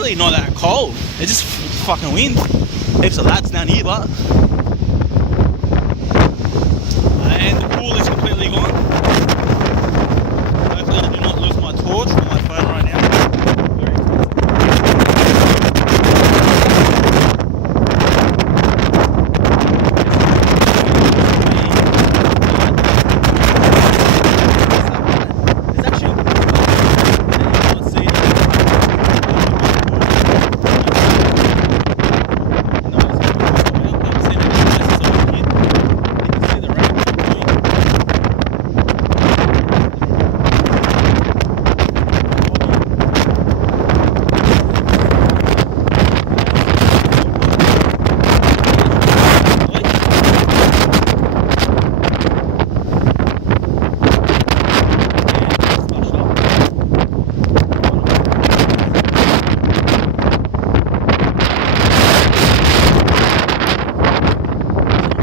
actually not that cold. It's just fucking wind. Heaps of lads down here, but. And the pool is completely gone. Hopefully I do not lose my torch or my phone right now. Very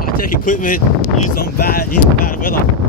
It's actually equipment used on bad weather.